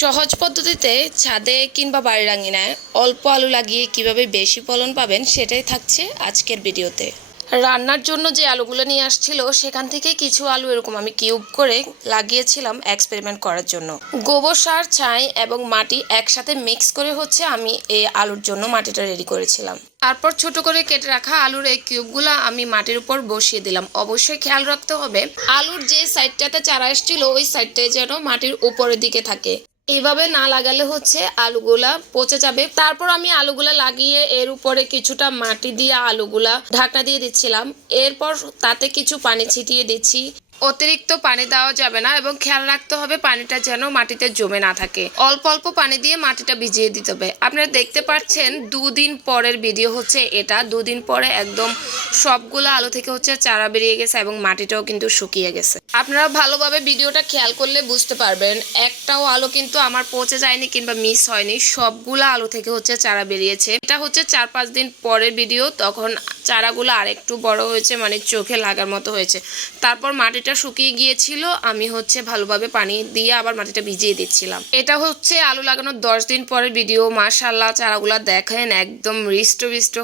সহজ পদ্ধতিতে ছাদে কিংবা বাড়ির আঙিনায় অল্প আলু লাগিয়ে কিভাবে বেশি ফলন পাবেন সেটাই থাকছে আজকের ভিডিওতে। রান্নার জন্য যে আলুগুলো নিয়ে আসছিল সেখান থেকে কিছু আলু এরকম আমি কিউব করে লাগিয়েছিলাম এক্সপেরিমেন্ট করার জন্য। গোবর সার, ছাই এবং মাটি একসাথে মিক্স করে আমি এই আলুর জন্য মাটিটা রেডি করেছিলাম। তারপর ছোট করে কেটে রাখা আলুর এই কিউবগুলো আমি মাটির উপর বসিয়ে দিলাম। অবশ্যই খেয়াল রাখতে হবে আলুর যে সাইডটাতে চারা এসেছিল ওই সাইডটাই যেন মাটির উপরের দিকে থাকে। এইভাবে না লাগালে আলুগুলা পচে যাবে। তারপর আমি আলুগুলা লাগিয়ে এর উপরে কিছুটা মাটি দিয়ে আলুগুলা ঢাকনা দিয়ে দিচ্ছিলাম। এরপর তাতে কিছু পানি ছিটিয়ে দিচ্ছি। অতিরিক্ত পানি দেওয়া যাবে না এবং খেয়াল রাখতে হবে পানিটা যেন মাটিতে জমে না থাকে। অল্প অল্প পানি দিয়ে মাটিটা ভিজিয়ে দিতে হবে। আপনারা দেখতে পাচ্ছেন দুদিন পরের ভিডিও এটা। দুদিন পরে একদম সবগুলো আলু থেকে চারা বেরিয়ে গেছে এবং মাটিটাও কিন্তু শুকিয়ে গেছে। আপনারা ভালোভাবে ভিডিওটা খেয়াল করলে বুঝতে পারবেন একটাও আলু কিন্তু আমার পচে যায়নি কিংবা মিস হয়নি। সবগুলো আলু থেকে চারা বেরিয়েছে। এটা 4-5 দিন পরের ভিডিও। তখন চারাগুলো আরেকটু বড় হয়েছে, মানে চোখে লাগার মতো হয়েছে। তারপর মাটিটা শুকিয়ে গিয়েছিল। আমি ভালোভাবে পানি দিয়ে আবার মাটিটা ভিজিয়ে দিচ্ছিলাম। এটা আলু লাগানোর 10 দিন পরের ভিডিও। মাশাআল্লাহ, চারাগুলা দেখেন একদম হৃষ্ট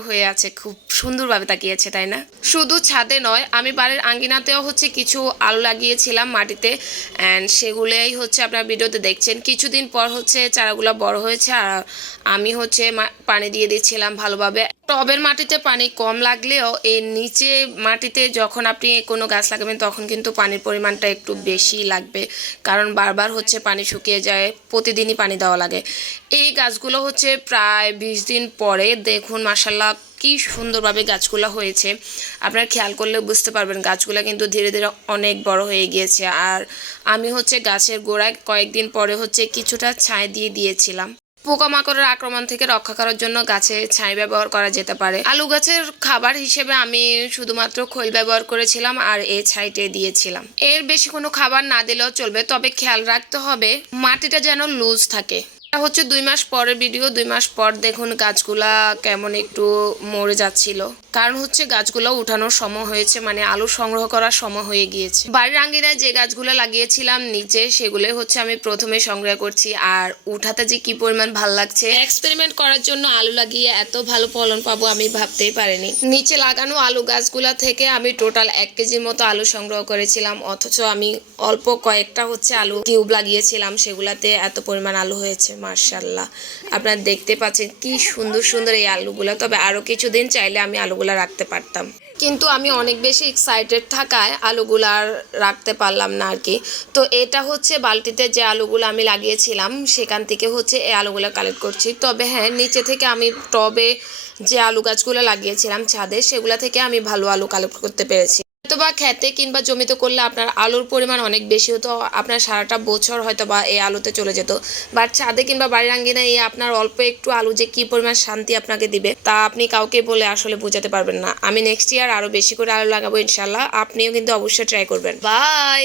হয়ে আছে। খুব সুন্দরভাবে তাকিয়েছে, তাই না? শুধু ছাদে নয়, আমি বাড়ির আঙ্গিনাতেও কিছু আলু লাগিয়েছিলাম মাটিতে, অ্যান্ড সেগুলোই আপনার ভিডিওতে দেখছেন। কিছুদিন পর চারাগুলা বড় হয়েছে আর আমি পানি দিয়ে দিচ্ছিলাম ভালোভাবে। টবের মাটিতে পানি কম লাগলেও এর নিচে মাটিতে যখন আপনি কোনো গাছ লাগাবেন তখন কিন্তু পানির পরিমাণটা একটু বেশি লাগবে, কারণ বারবার পানি শুকিয়ে যায়, প্রতিদিনই পানি দেওয়া লাগে। এই গাছগুলো প্রায় 20 দিন পরে দেখুন মাশাআল্লাহ কি সুন্দরভাবে গাছগুলো হয়েছে। আপনারা খেয়াল করলে বুঝতে পারবেন গাছগুলো কিন্তু ধীরে ধীরে অনেক বড় হয়ে গিয়েছে। আর আমি গাছের গোড়ায় কয়েকদিন পরে কিছুটা ছাই দিয়ে দিয়েছিলাম। পোকামাকড়ের আক্রমণ থেকে রক্ষা করার জন্য গাছে ছাই ব্যবহার করা যেতে পারে। আলু গাছের খাবার হিসেবে আমি শুধুমাত্র খৈল ব্যবহার করেছিলাম আর এই ছাইটে দিয়েছিলাম। এর বেশি কোনো খাবার না দিলেও চলবে, তবে খেয়াল রাখতে হবে মাটিটা যেন লুজ থাকে। 2 মাস পরের ভিডিও। 2 মাস পর দেখুন গাছগুলা কেমন একটু মরে যাচ্ছিল, কারণ গাছগুলো উঠানোর সময় হয়েছে, মানে আলু সংগ্রহ করার সময় হয়ে গিয়েছে। বাড়ির আঙ্গিনায় যে গাছগুলো লাগিয়েছিলাম নিচে, সেগুলো আমি প্রথমে সংগ্রহ করছি। আর উঠাতে যে কি পরিমাণ ভালো লাগছে। এক্সপেরিমেন্ট করার জন্য আলু লাগিয়ে এত ভালো ফলন পাবো আমি ভাবতেই পারিনি। নিচে লাগানো আলু গাছগুলা থেকে আমি টোটাল 1 কেজির মতো আলু সংগ্রহ করেছিলাম, অথচ আমি অল্প কয়েকটা আলু কিউব লাগিয়েছিলাম, সেগুলাতে এত পরিমাণ আলু হয়েছে। মাশাআল্লাহ, আপনারা দেখতে পাচ্ছেন কি সুন্দর সুন্দর এই আলুগুলো। তবে আরো কিছুদিন চাইলে আমি আলুগুলা রাখতে পারতাম, কিন্তু আমি অনেক বেশি এক্সাইটেড থাকায় আলুগুলা রাখতে পারলাম না আর কি। তো এটা বালতিতে যে আলুগুলো আমি লাগিয়েছিলাম সেখান থেকে এই আলুগুলো কালেক্ট করছি। তবে হ্যাঁ, নিচে থেকে আমি টবে যে আলু গাছগুলো লাগিয়েছিলাম ছাদে, সেগুলো থেকে আমি ভালো আলু কালেক্ট করতে পেরেছি। হয়তোবা খেতে কিংবা জমিতে করলে আপনার আলুর পরিমাণ অনেক বেশি হতো, আপনার সারাটা বছর হয়তোবা এই আলুতে চলে যেত। বাট ছাদে কিংবা বাড়ির আঙ্গিনায় আপনার অল্প একটু আলু যে কি পরিমাণ শান্তি আপনাকে দিবে তা আপনি কাউকে বলে আসলে বোঝাতে পারবেন না। আমি নেক্সট ইয়ার আরো বেশি করে আলু লাগাবো ইনশাল্লাহ। আপনিও কিন্তু অবশ্যই ট্রাই করবেন। বাই।